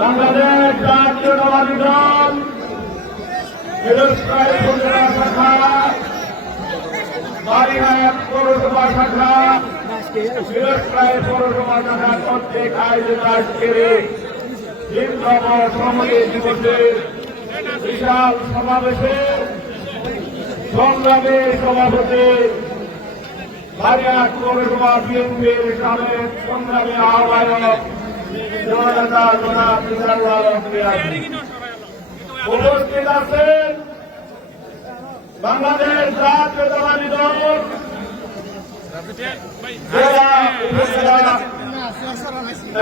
বাংলাদেশ জাতীয়তাবাদী দল ফিরোজশাহী উপজেলা শাখা, বাড়িহাট পৌরসভা শাখা, ফিরোজশাহী পৌরসভা শাখা কর্তৃক আয়োজিত আজকের হিন্দব শ্রমিক দিবসের বিশাল সমাবেশে সংগ্রামী সভাপতি বাড়িহাট পৌরসভা বিএনপির সাবেক সংগ্রামী আহ্বায়ক জননেতা জনাব মিজানুর আলম উপস্থিত আছেন বাংলাদেশ জাতীয়তাবাদী দল জেলা উপজেলা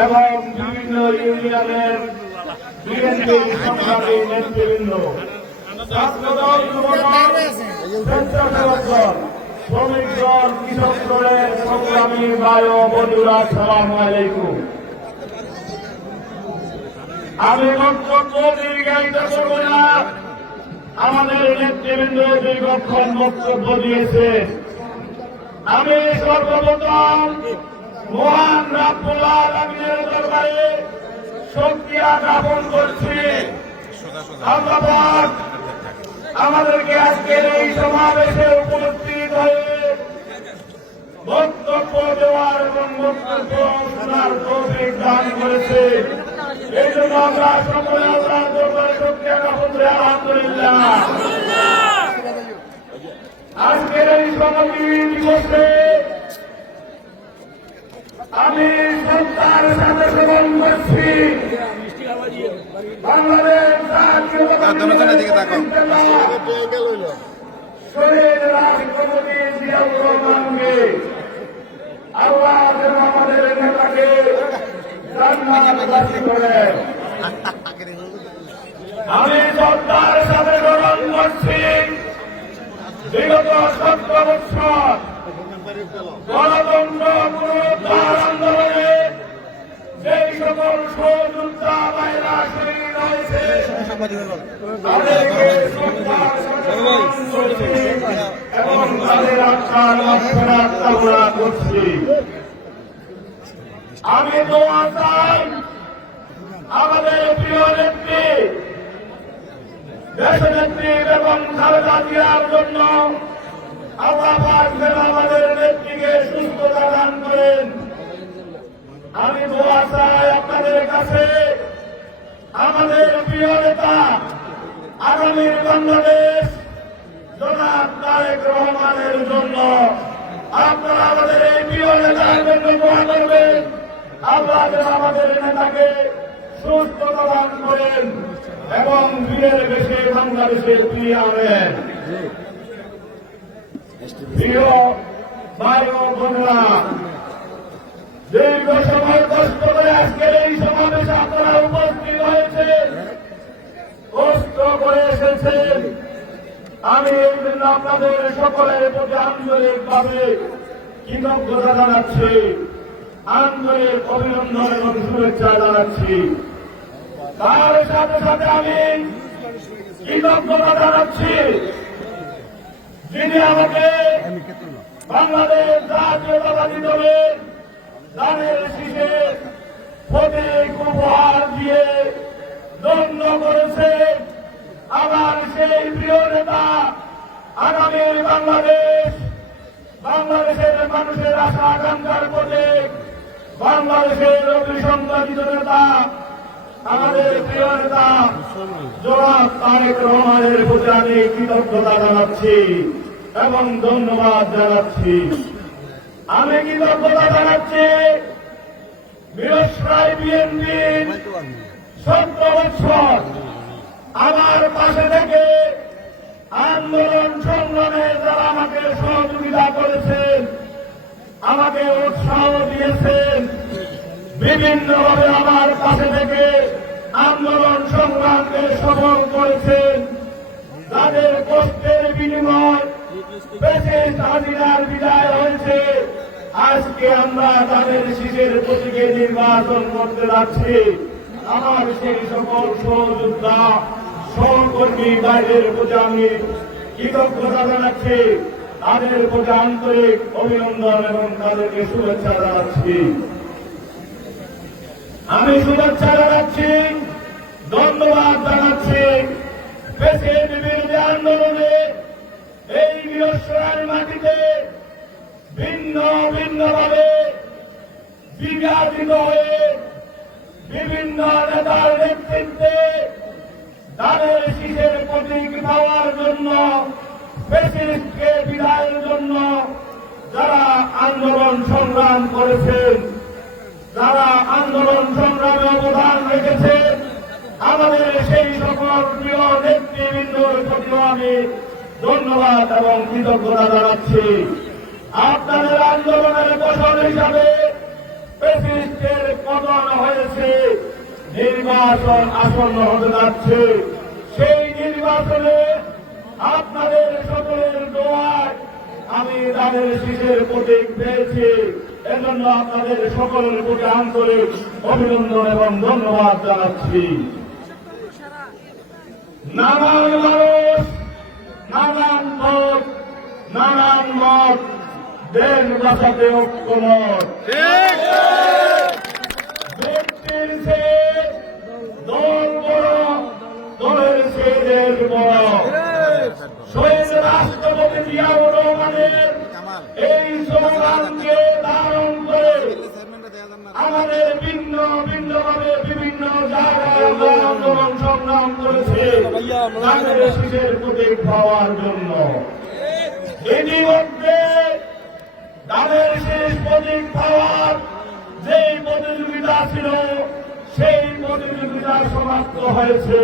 এবং বিভিন্ন ইউনিয়নের বিএনপির সংগ্রামী নেতৃবৃন্দ, ছাত্রদল, যুবদল, স্বেচ্ছাসেবক দল, শ্রমিক দল, কৃষক দলের সংগ্রামী ভাই ও বন্ধুরা, আসসালামু আলাইকুম। আমি বক্তব্য দীর্ঘায়িত করব না। আমাদের নেতৃবৃন্দ দীর্ঘক্ষণ বক্তব্য দিয়েছে। আমি সর্বপ্রথম মহান রাব্বুল আলামিনের দরবারে শুকরিয়া জ্ঞাপন করছি। আল্লাহ পাক আমাদেরকে আজকের এই সমাবেশে উপস্থিত হয়ে বক্তব্য দেওয়ার এবং বক্তব্য শোনার তৌফিক দান করেছে। এই জন্য আমরা সকলে আল্লাহর দরবারে শুকরিয়া জ্ঞাপন করি, আলহামদুলিল্লাহ। আজকের এই শ্রমজীবী দিবসে আমি শ্রদ্ধার সাথে স্মরণ করছি বাংলাদেশ শহীদ রাষ্ট্রপতি জিয়াউর রহমানকে। আল্লাহ যেন আমাদের নেতাকে জান্নাতবাসী করেন। আমি শ্রদ্ধার সাথে স্মরণ করছি বিগত 17 বছর গণতন্ত্র পুনরুদ্ধার আন্দোলনে যেই সকল সহযোদ্ধা ভাইরা শহীদ হয়েছে তাদেরকে এবং তাদের আত্মার মাগফিরাত কামনা করছি। আমি দোয়া চাই আমাদের প্রিয় নেত্রী দেশনেত্রী এবং খালেদা জিয়ার জন্য আল্লাহ পাক যেন আমাদের নেত্রীকে সুস্থতা দান করেন। আমি দোয়া চাই আপনাদের কাছে আমাদের প্রিয় নেতা আগামীর বাংলাদেশ জনাব তারেক রহমানের জন্য আপনারা আমাদের এই প্রিয় নেতার জন্য দোয়া করবেন। আল্লাহ যেন আমাদের নেতাকে সুস্থতা দান করেন এবং বীরের বেশে বাংলাদেশে ফিরিয়ে আনেন। প্রিয় ভাই ও বোনেরা, দীর্ঘ সময় কষ্ট করে আজকের এই সমাবেশে আপনারা উপস্থিত হয়েছেন, কষ্ট করে এসেছেন। আমি এই জন্য আপনাদের সকলের প্রতি আন্তরিকভাবে কৃতজ্ঞতা জানাচ্ছি, আন্তরিক অভিনন্দন এবং শুভেচ্ছা জানাচ্ছি। তার সাথে সাথে আমি কৃতজ্ঞতা জানাচ্ছি যিনি আমাকে বাংলাদেশ জাতীয়তাবাদী দলের ধানের শীষে প্রতীক উপহার দিয়ে ধন্য করেছে। আমার সেই প্রিয় নেতা আগামীর বাংলাদেশ, বাংলাদেশের মানুষের আশা আকাঙ্ক্ষার প্রতীক, বাংলাদেশের অভিসংবাদিত নেতা আমাদের প্রিয় নেতা জনাব তারেক রহমানের প্রতি আমি কৃতজ্ঞতা জানাচ্ছি এবং ধন্যবাদ জানাচ্ছি। আমি কৃতজ্ঞতা জানাচ্ছি ফিরোজশাহী বিএনপির 17 বছর আমার পাশে থেকে আন্দোলন সংগ্রামে যারা আমাকে সহযোগিতা করেছেন, আমাকে উৎসাহ দিয়েছেন, বিভিন্নভাবে আমার পাশে থেকে আন্দোলন সংগ্রামকে সফল করেছেন, তাদের কষ্টের বিনিময় বেশি স্বাধীনার বিদায় হয়েছে। আজকে আমরা তাদের শীষের প্রতীকে নির্বাচন করতে যাচ্ছি। আমার সেই সকল সহযোদ্ধা সহকর্মী ভাইদের প্রতি আমি কৃতজ্ঞতা জানাচ্ছি, তাদের প্রতি আন্তরিক অভিনন্দন এবং তাদেরকে শুভেচ্ছা জানাচ্ছি। আমি শুভেচ্ছা জানাচ্ছি ধন্যবাদ জানাচ্ছি। প্রেসিডেন্ট বিরোধী আন্দোলনে এই বীরশ্রেয় মাটিতে ভিন্ন ভিন্নভাবে বিভাজিত হয়ে বিভিন্ন নেতার নেতৃত্বে তাদের শীষের প্রতীক পাওয়ার জন্য, প্রেসিডেন্টকে বিদায়ের জন্য যারা আন্দোলন সংগ্রাম করেছেন, যারা আন্দোলন সংগ্রামে অবদান রেখেছেন, আমাদের সেই সকল প্রিয় নেতৃবৃন্দর প্রতি আমি ধন্যবাদ এবং কৃতজ্ঞতা জানাচ্ছি। আপনাদের আন্দোলনের ফসল হিসাবে প্রেসিডেন্টের পতন হয়েছে, নির্বাচন আসন্ন হতে যাচ্ছে। সেই নির্বাচনে আপনাদের সকলের দোয়ায় আমি তাদের শীষের প্রতীক পেয়েছি। এজন্য আপনাদের সকলের প্রতি আন্তরিক অভিনন্দন এবং ধন্যবাদ জানাচ্ছি। নানান মানুষ, নানান পথ, নানান মত, দেশ বাঁচাতে ঐক্যমত। ব্যক্তির চেয়ে দল বড়, দলের চেয়ে দেশ বড়। শহীদ রাষ্ট্রপতি জিয়াউর রহমানের এই স্লোগানকে ধারণ করে আমাদের ভিন্ন ভিন্নভাবে বিভিন্ন জায়গায় আমরা আন্দোলন সংগ্রাম করেছি তাদের শীষের প্রতীক পাওয়ার জন্য। ইতিমধ্যে তাদের শেষ প্রতীক পাওয়ার যেই প্রতিযোগিতা ছিল সেই প্রতিযোগিতা সমাপ্ত হয়েছে।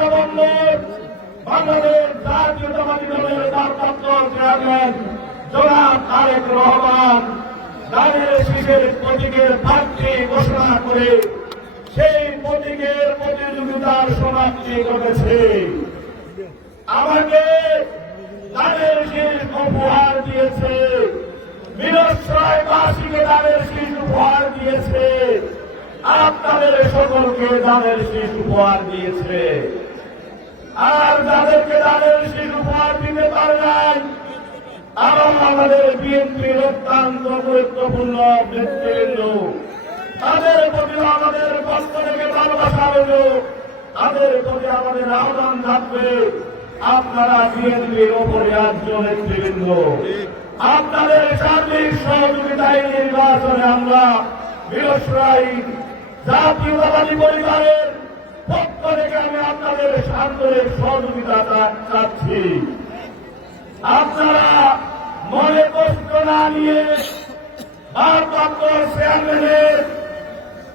নভেম্বর বাংলাদেশ জাতীয়তাবাদী দলের ভারপ্রাপ্ত চেয়ারম্যান জনাব তারেক রহমান তাদের শীষের প্রতীকের প্রার্থী ঘোষণা করে সেই প্রতীকের প্রতিযোগিতার সমাপ্তি ঘটেছে। আমাকে তাদের শীষ উপহার দিয়েছে, বীরশ্রেয়বাসীকে তাদের শীষ উপহার দিয়েছে, আপনাদের সকলকে তাদের শীষ উপহার দিয়েছে। আর যাদেরকে তাদের শীষ উপহার দিতে পারে নাই, আরো আমাদের বিএনপির অত্যন্ত গুরুত্বপূর্ণ নেতৃবৃন্দ, তাদের প্রতি আমাদের কষ্ট থেকে ভালোবাসা রইল, তাদের প্রতি আমাদের আহ্বান থাকবে। আপনারা বিএনপির অপরিহার্য নেতৃবৃন্দ, আপনাদের সার্বিক সহযোগিতায় নির্বাচনে আমরা বীরশ্রেয় জাতীয়তাবাদী পরিবারের পক্ষ থেকে আমি আপনাদের আন্তরিক সহযোগিতা চাচ্ছি। আপনারা মনে কষ্ট না নিয়ে ভারপ্রাপ্ত চেয়ারম্যানের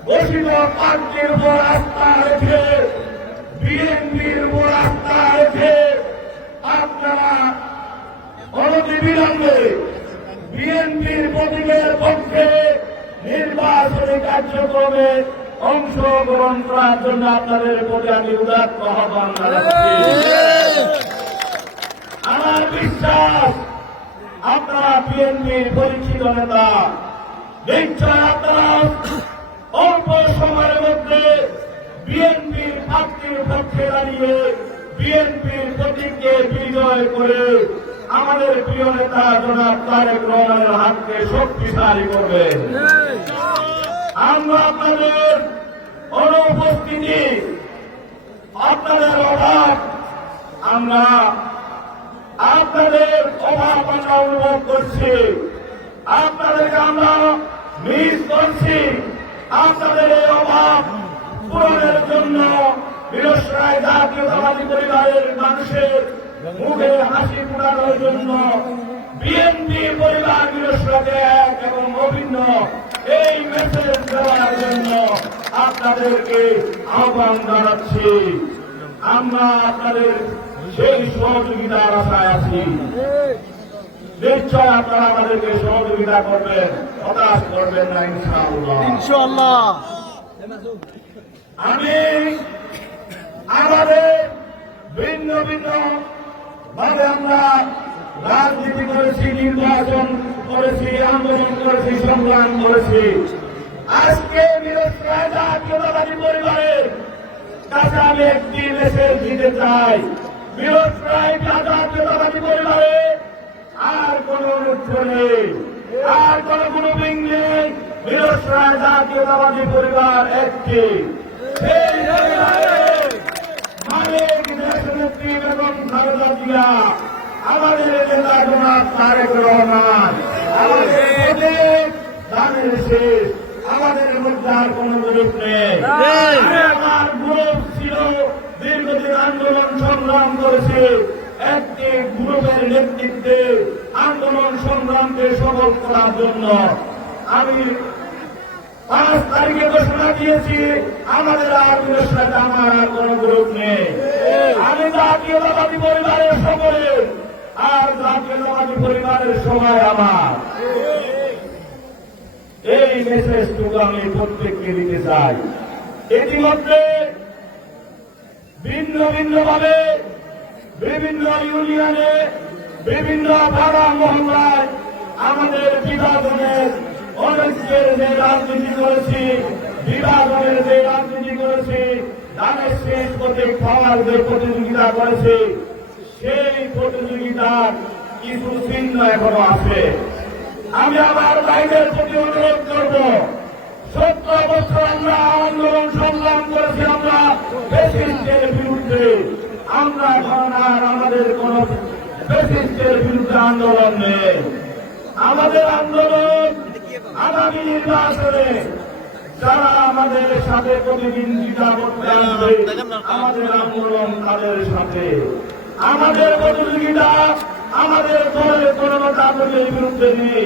ঘোষিত প্রার্থীর উপর আস্থা রেখে, বিএনপির উপর আস্থা রেখে আপনারা অনতিবিলম্বে বিএনপির প্রতীকের পক্ষে নির্বাচনী কার্যক্রমে অংশগ্রহণ করার জন্য আপনাদের প্রতি আমি উদাত্ত আহ্বান জানাচ্ছি। আমার বিশ্বাস আপনারা বিএনপির পরিচিত নেতা, নিশ্চয় আপনারা অল্প সময়ের মধ্যে বিএনপির প্রার্থীর পক্ষে দাঁড়িয়ে বিএনপির প্রতীককে বিজয় করে আমাদের প্রিয় নেতা জনাব তারেক রহমানের হাতকে শক্তিশালী করবেন। আমরা আপনাদের অনুপস্থিতি, আপনাদের অভাব, আমরা আপনাদের অভাব আমরা অনুভব করছি, আপনাদেরকে আমরা মিস করছি। আপনাদের এই অভাব পূরণের জন্য বীরশ্রেয় জাতীয়তাবাদী পরিবারের মানুষের মুখে হাসি ফোটানোর জন্য বিএনপি পরিবার বীরশ্রেয় এক এবং অভিন্ন এই মেসেজ দেওয়ার জন্য আপনাদেরকে আহ্বান জানাচ্ছি। আমরা আপনাদের সেই সহযোগিতার আশায় আছি। নিশ্চয় আপনারা আমাদেরকে সহযোগিতা করবেন, হতাশ করবেন না ইনশাআল্লাহ। ইনশাআল্লাহ। আমি আমাদের ভিন্ন ভিন্ন ভাবে আমরা রাজনীতি করেছি, নির্বাচন করেছি, আন্দোলন করেছি, সংগ্রাম করেছি। আজকে বীরশ্রেয় জাতীয়তাবাদী পরিবারের কাছে আমি একটি মেসেজ দিতে চাই। বীরশ্রেয় জাতীয়তাবাদী পরিবারে আর কোন অনুচ্ছ নেই, আর কোন গ্রুপিং নেই। বীরশ্রায় জাতীয়তাবাদী পরিবার একটি। সেই পরিবারে মালিক দেশনেত্রী বেগম খালেদা জিয়া, আমাদের নেতা জনাব তারেক রহমান, আমাদের প্রতীক ধানের শেষ, আমাদের মধ্যে আর কোন গ্রুপ নেই। আমার গ্রুপ ছিল, দীর্ঘদিন আন্দোলন সংগ্রাম করেছে, একটি গ্রুপের নেতৃত্বে আন্দোলন সংগ্রামকে সফল করার জন্য আমি 5 তারিখে ঘোষণা দিয়েছি, আমাদের আর সাথে আমার আর কোন গ্রুপ নেই। আমি জাতীয়তাবাদী পরিবারের সকলে, আর জাতীয়তাবাদী পরিবারের সবাই আমার। এই মেসেজটুকু আমি প্রত্যেককে দিতে চাই। ইতিমধ্যে ভিন্ন ভিন্ন ভাবে বিভিন্ন ইউনিয়নে, বিভিন্ন পাড়া মহল্লায় আমাদের বিভাজনের অনেকের যে রাজনীতি করেছি, বিভাজনের যে রাজনীতি করেছি, ধানের শেষ প্রতীক পাওয়ার যে প্রতিযোগিতা করেছে, সেই প্রতিযোগিতার কিছু চিহ্ন এখনো আছে। আমি আমার ভাইদের প্রতি অনুরোধ করব, 17 বছর আমরা আন্দোলন সংগ্রাম করেছি, আমরা ফ্যাসিস্টের বিরুদ্ধে। আমরা এখন আর আমাদের কোন ফ্যাসিস্টের বিরুদ্ধে আন্দোলন নেই। আমাদের আন্দোলন আগামী নির্বাচনে যারা আমাদের সাথে প্রতিদ্বন্দ্বিতা করতে আসবে, আমাদের আন্দোলন তাদের সাথে। আমাদের প্রতিযোগিতা আমাদের দলের কোন নেতাদের বিরুদ্ধে নেই।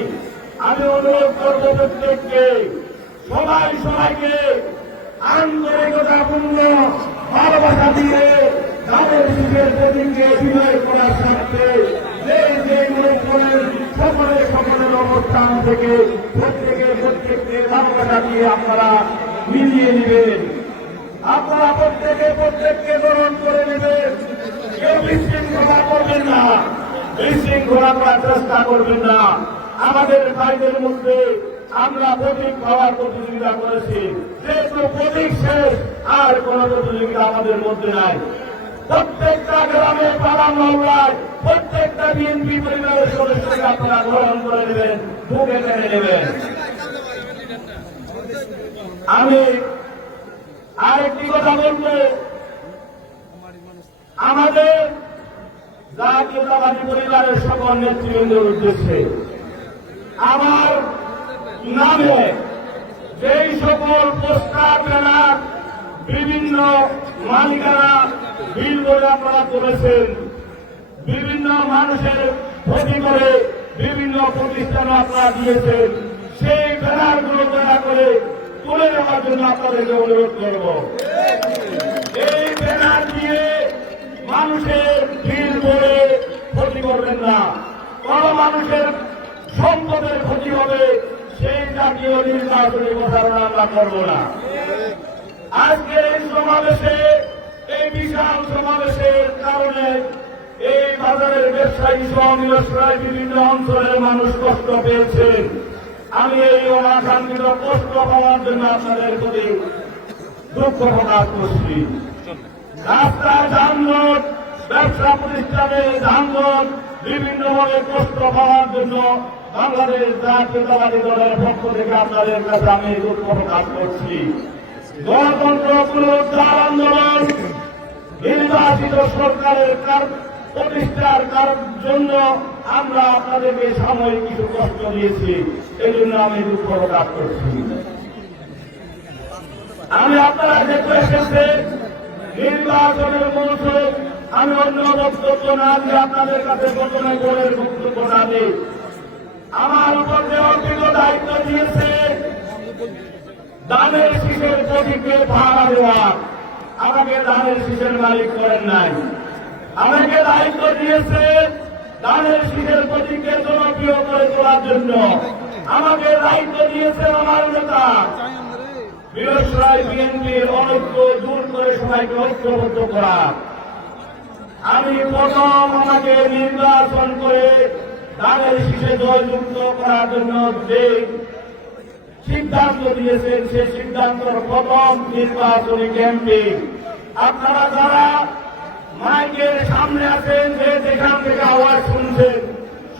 আমি অনুরোধ করব প্রত্যেককে, সবাই সবাইকে আন্তরিকতাপূর্ণ ভালোবাসা দিয়ে তাদের নিজের প্রতীককে বিজয় করার স্বার্থে সকলের অবস্থান থেকে প্রত্যেককে ভালোবাসা দিয়ে আপনারা মিলিয়ে নেবেন। আপনারা প্রত্যেককে গ্রহণ করে নেবেন। কেউ বিশৃঙ্খলা করবেন না, বিশৃঙ্খলা করার চেষ্টা করবেন না। আমাদের ভাইদের মধ্যে আমরা প্রতীক পাওয়ার প্রতিযোগিতা করেছি, যেহেতু প্রতীক শেষ, আর কোন প্রতিযোগিতা আমাদের মধ্যে নাই। প্রত্যেকটা গ্রামে পাড়া মহল্লায় প্রত্যেকটা বিএনপি পরিবারের সদস্যকে আপনারা গ্রহণ করে নেবেন, বুকে টেনে নেবেন। আমি আরেকটি কথা বলবো, আমাদের জাতীয়তাবাদী পরিবারের সকল নেতৃবৃন্দের উদ্দেশ্যে আমার নামে যেই সকল পোস্টার ব্যানার বিভিন্ন মালিকানা বিলবোর্ড আপনারা করেছেন, বিভিন্ন মানুষের ক্ষতি করে বিভিন্ন প্রতিষ্ঠানে আপনারা দিয়েছেন, সেই ব্যানারগুলো দয়া করে তুলে নেওয়ার জন্য আপনাদেরকে অনুরোধ করব। এই ব্যানার দিয়ে মানুষের বিলবোর্ডে ক্ষতি করবেন না, কোন মানুষের সম্পদের ক্ষতি হবে সেই জাতীয় নির্বাচনী প্রচারণা আমরা করব না। আজকের এই সমাবেশে, এই বিশাল সমাবেশের কারণে এই বাজারের ব্যবসায়ী সহ নিরসরায় বিভিন্ন অঞ্চলের মানুষ কষ্ট পেয়েছেন। আমি এই অনাকাঙ্ক্ষিত কষ্ট পাওয়ার জন্য আপনাদের প্রতি দুঃখ প্রকাশ করছি। রাস্তায় যানজট, ব্যবসা প্রতিষ্ঠানে যানজট, বিভিন্নভাবে কষ্ট পাওয়ার জন্য বাংলাদেশ জাতীয়তাবাদী দলের পক্ষ থেকে আপনাদের কাছে আমি দুঃখ প্রকাশ করছি। গণতন্ত্র পুনরুদ্ধার আন্দোলন নির্বাচিত সরকারের প্রতিষ্ঠার জন্য আমরা আপনাদেরকে সাময়িক কিছু কষ্ট দিয়েছি, এই জন্য আমি দুঃখ প্রকাশ করছি। আমি আপনারা দেখতে এসেছে নির্বাচনের মঞ্চে, আমি অন্য বক্তব্য না দিয়ে আপনাদের কাছে প্রথমে গোলের বক্তব্য না দিই। আমার উপর যে অর্পিত দায়িত্ব দিয়েছে ধানের শীষের প্রতীকে ভাড়া দেওয়া, আমাকে ধানের শীষের মালিক করেন নাই। আমাকে দায়িত্ব দিয়েছে ধানের শীষের প্রতীককে জনপ্রিয় করে তোলার জন্য, আমাকে দায়িত্ব দিয়েছে আমার নেতা বীরশ্রায় বিএনপির অনৈক্য দূর করে সবাইকে ঐক্যবদ্ধ করা। আমি প্রথম আমাকে নির্বাচন করে ধানের শীষে জয়যুক্ত করার জন্য যে সিদ্ধান্ত দিয়েছেন, সে সিদ্ধান্তর প্রথম নির্বাচনী ক্যাম্পে আপনারা যারা মাইকের সামনে আছেন, যে যেখান থেকে আওয়াজ শুনছেন,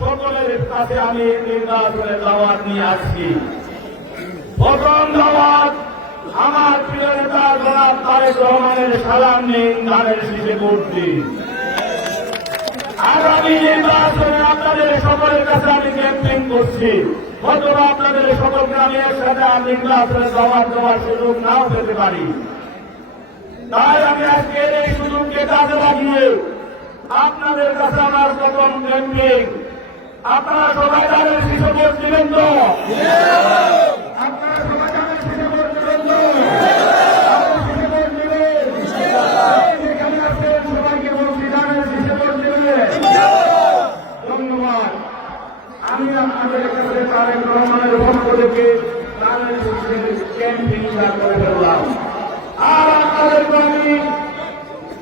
সকলের কাছে আমি নির্বাচনের দাওয়াত নিয়ে আসছি। প্রথম দাওয়াত আমার প্রিয় নেতা জনাব তারেক রহমানের সালাম নিন, ধানের শীষে ভোট দিন। আগামী নির্বাচনে আপনাদের সকলের কাছে আমি ক্যাম্পেইন করছি, হয়তো আপনাদের সকলকে আমি একসাথে নির্বাচনে জবাব দেওয়ার সুযোগ নাও পেতে পারি। তাই আমি আজকের এই সুযোগকে কাজে লাগিয়ে আপনাদের কাছে আমার প্রথম ক্যাম্পেইন, আপনারা সবাই ধানের শীষে ভোট দিবেন তো? আপনারা সবাই ধানের শীষে ভোট দিবেন তো? সবাইকে বলছি ধানের শীষে ভোট দিবেন। ধন্যবাদ। আমি আপনাদের কাছে তারেক রহমানের পক্ষ থেকে ধানের শীষের ক্যাম্পেইনটা করে ফেললাম। আর আপনাদেরকে আমি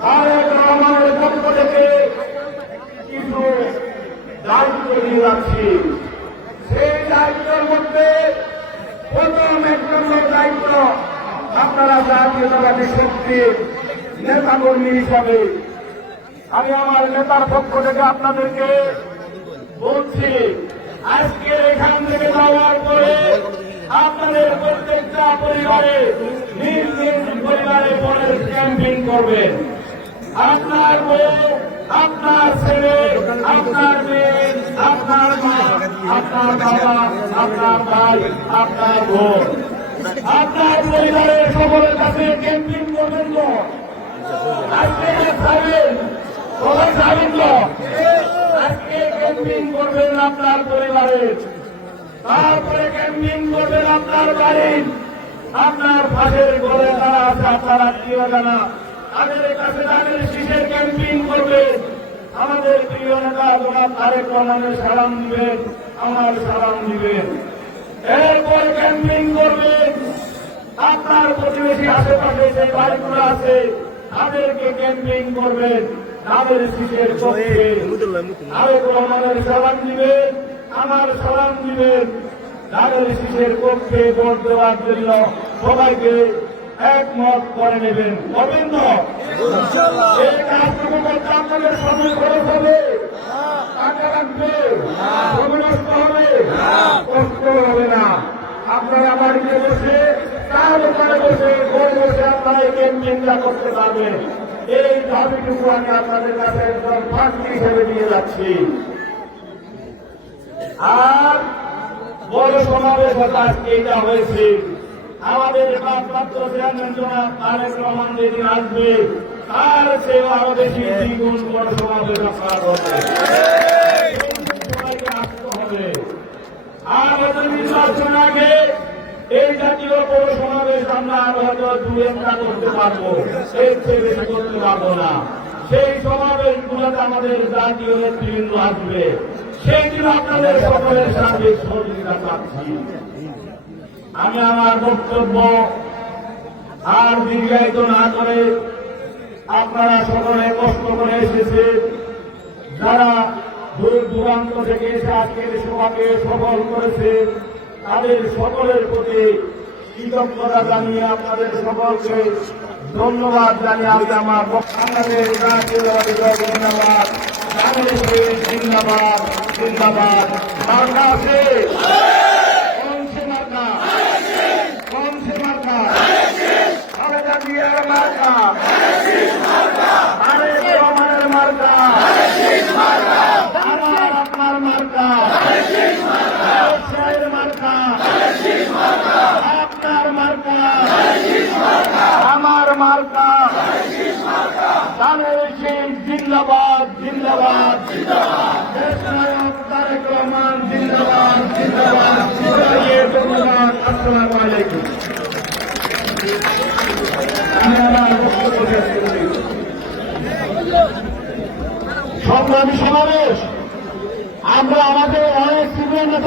তারেক রহমানের পক্ষ থেকে কিছু দায়িত্ব দিয়ে রাখছি। সেই দায়িত্বের মধ্যে প্রথম এক নম্বর দায়িত্ব, আপনারা জাতীয়তাবাদী শক্তির নেতাকর্মী হিসাবে আমি আমার নেতার পক্ষ থেকে আপনাদেরকে বলছি, আজকে এখান থেকে যাওয়ার পরে আপনাদের প্রত্যেকটা পরিবারে নিজ নিজ পরিবারে পরের ক্যাম্পেইন করবেন। আপনার বউ, আপনার ছেলে, আপনার মেয়ে, আপনার মা, আপনার বাবা, আপনার ভাই, আপনার বোন, আপনার পরিবারের সকলের কাছে ক্যাম্পেইন করবেন তো? আজকে খাবেন, সবাই খাবেন তো? আজকে ক্যাম্পেইন করবেন আপনার পরিবারের, তারপরে ক্যাম্পেইন করবেন আপনার বাড়ির, আপনার পাশের ঘরে যারা আছে আপনার আত্মীয় জানা তাদের কাছে তাদের শীষের ক্যাম্পেইন করবেন। আমাদের প্রিয় নেতা জনাব তারেক রহমানের সালাম দিবেন, আমার সালাম দিবেন। এরপর ক্যাম্পেইন করবেন আপনার প্রতিবেশী আশেপাশে যে বাড়িগুলো আছে তাদেরকে ক্যাম্পেইন করবেন, তাদের শীষের পক্ষে তারেক রহমানের সালাম দিবেন, আমার সালাম দিবেন। তাদের শীষের পক্ষে ভোট দেওয়ার জন্য সবাইকে একমত করে নেবেন। করবেন তো? এই কাজটুকু করতে আপনাদের সময় খরচ হবে, টাকা লাগবে, নষ্ট হবে, কষ্ট হবে না। আপনারা বাড়িতে বসে, তার ওখানে বসে, ঘরে বসে আপনারা এই ক্যাম্পেইনটা করতে পারবেন। এই দাবিটুকু আমি আপনাদের কাছে একদম ফাঁকি হিসেবে দিয়ে যাচ্ছি। আর বড় সমাবেশ আজকে এটা হয়েছে, আমাদের ভারপ্রাপ্ত চেয়ারম্যান জনাব তারেক রহমান যেদিন আসবে তার চেয়েও আরো বেশি দ্বিগুণ বড় সমাবেশ আপনারা করবেন। সবাইকে আসতে হবে। আর আমাদের নির্বাচন আগে এই জাতীয় বড় সমাবেশ আমরা হয়তো দু একটা করতে পারবো, এর চেয়ে বেশি করতে পারবো না। সেই সমাবেশগুলোতে আমাদের জাতীয় নেতৃবৃন্দ আসবে, সেই দিন আপনাদের সকলের সার্বিক সহযোগিতা পাচ্ছি। আমি আমার বক্তব্য আর দীর্ঘায়িত না করে, আপনারা সকলে কষ্ট করে এসেছে, যারা দূর দূরান্ত থেকে এসে আজকের সভাকে সফল করেছে তাদের সকলের প্রতি কৃতজ্ঞতা জানিয়ে আপনাদের সকলকে ধন্যবাদ জানিয়ে আমি আমার বাংলাদেশ জাতীয়তাবাদী দল জিন্দাবাদ, বাংলাদেশের জিন্দাবাদ জিন্দাবাদ। মার্কা আছে, কোন সে মার্কা? কোন সে মার্কা? খালেদা জিয়ার মার্কা, তারেক রহমানের মার্কা, আমার আপনার মার্কা, ব্যবসায়ীর মার্কা, আপনার মার্কা, আমার মার্কা, ধানের শীষ জিন্দাবাদ জিন্দাবাদ, দেশনায়ক তারেক রহমান জিন্দাবাদ জিন্দাবাদ। ধন্যবাদ। আসসালামু আলাইকুম। সংগ্রামী সমাবেশ আমরা আমাদের অনেক সিনিয়র নেতা